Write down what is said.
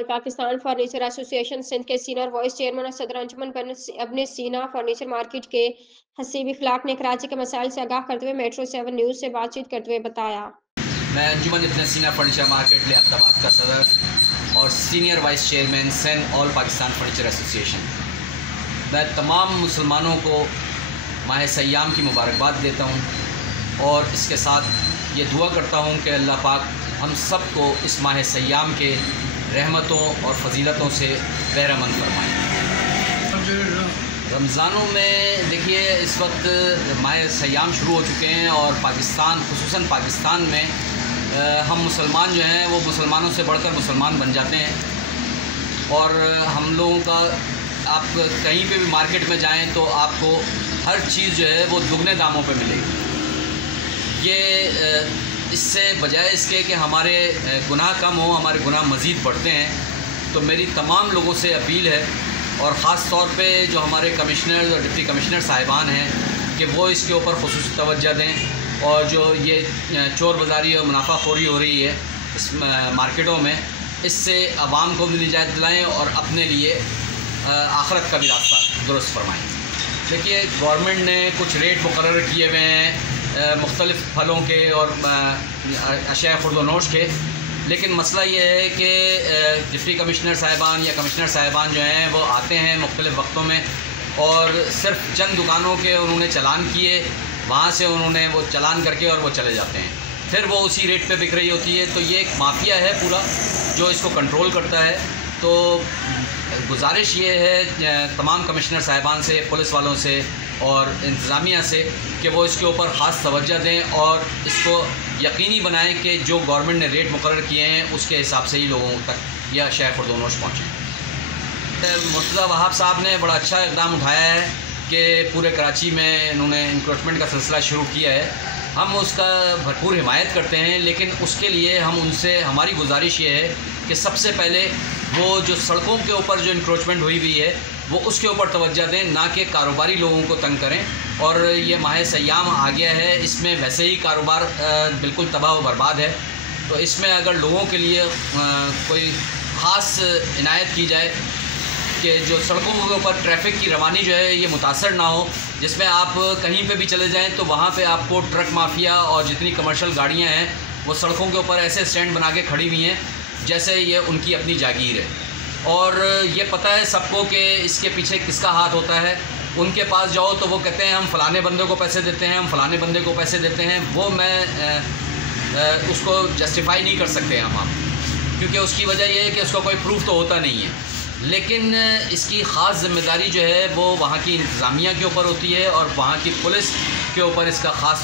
All Pakistan furniture association Sindh के senior vice chairman और सदर अंजुमन अपने सीना फर्नीचर मार्केट के हसीब इखलाक ने कराची के मसाइल से आगाह करते हुए मेट्रो 7 न्यूज़ से बातचीत करते हुए बताया। मैं अंजुमन अपने सीना फर्नीचर मार्केट लियाकताबाद का सदर और senior vice chairman Sindh all Pakistan furniture association. मैं तमाम मुसलमानों को माह सयाम की मुबारकबाद देता हूँ और इसके साथ ये दुआ करता हूँ कि अल्लाह पाक हम सब को इस माह सयाम के रहमतों और फजीलतों से बहरामंद फरमाएँ। रमज़ानों में देखिए इस वक्त माह सयाम शुरू हो चुके हैं और पाकिस्तान खुसूसन पाकिस्तान में हम मुसलमान जो हैं वो मुसलमानों से बढ़कर मुसलमान बन जाते हैं और हम लोगों का आप कहीं पे भी मार्केट में जाएं तो आपको हर चीज़ जो है वो दुगने दामों पे मिलेगी। ये इससे बजाय इसके कि हमारे गुनाह कम हो, हमारे गुनाह मज़ीद बढ़ते हैं। तो मेरी तमाम लोगों से अपील है और ख़ास तौर पे जो हमारे कमिश्नर और डिप्टी कमिश्नर साहिबान हैं कि वो इसके ऊपर खुसूसी तवज्जो दें और जो ये चोर बाज़ारी और मुनाफाखोरी हो रही है इस मार्केटों में, इससे आवाम को भी निजात दिलाएँ और अपने लिए आखिरत का भी रास्ता दुरुस्त फरमाएँ। देखिए गवर्नमेंट ने कुछ रेट मुकर्रर किए हुए हैं मुख्तलिफ़ फलों के और अशिया खुर्द-ओ-नोश के, लेकिन मसला ये है कि डिप्टी कमिश्नर साहिबान या कमिश्नर साहिबान जो हैं वो आते हैं मुख्तलिफ़ वक्तों में और सिर्फ चंद दुकानों के उन्होंने चालान किए, वहाँ से उन्होंने वो चालान करके और वो चले जाते हैं, फिर वो उसी रेट पे बिक रही होती है। तो ये एक माफिया है पूरा जो इसको कंट्रोल करता है। तो गुजारिश ये है तमाम कमिश्नर साहिबान से, पुलिस वालों से और इंतज़ामिया से कि वो इसके ऊपर ख़ास तवज्जो दें और इसको यकीनी बनाएं कि जो गवर्नमेंट ने रेट मुकर्रर किए हैं उसके हिसाब से ही लोगों तक यह शय खुर्द-ओ-नोश पहुँचे। मुर्तज़ा वहाब साहब ने बड़ा अच्छा इक़दाम उठाया है कि पूरे कराची में इन्होंने इंक्रोचमेंट का सिलसिला शुरू किया है। हम उसका भरपूर हिमायत करते हैं, लेकिन उसके लिए हम उनसे हमारी गुजारिश ये है कि सबसे पहले वो जो सड़कों के ऊपर जो इंक्रोचमेंट हुई हुई है वो उसके ऊपर तवज्जो दें, ना कि कारोबारी लोगों को तंग करें। और ये माह सयाम आ गया है, इसमें वैसे ही कारोबार बिल्कुल तबाह व बर्बाद है, तो इसमें अगर लोगों के लिए कोई ख़ास इनायत की जाए कि जो सड़कों के ऊपर ट्रैफिक की रवानी जो है ये मुतासर ना हो, जिसमें आप कहीं पे भी चले जाएं तो वहाँ पे आपको ट्रक माफिया और जितनी कमर्शियल गाड़ियाँ हैं वो सड़कों के ऊपर ऐसे स्टैंड बना के खड़ी हुई हैं जैसे ये उनकी अपनी जागीर है। और ये पता है सबको कि इसके पीछे किसका हाथ होता है। उनके पास जाओ तो वो कहते हैं हम फ़लाने बंदे को पैसे देते हैं, हम फ़लाने बंदे को पैसे देते हैं। वो मैं उसको जस्टिफाई नहीं कर सकते हम क्योंकि उसकी वजह यह है कि उसका कोई प्रूफ तो होता नहीं है, लेकिन इसकी ख़ास ज़िम्मेदारी जो है वो वहाँ की इंतज़ामिया के ऊपर होती है और वहाँ की पुलिस के ऊपर इसका ख़ास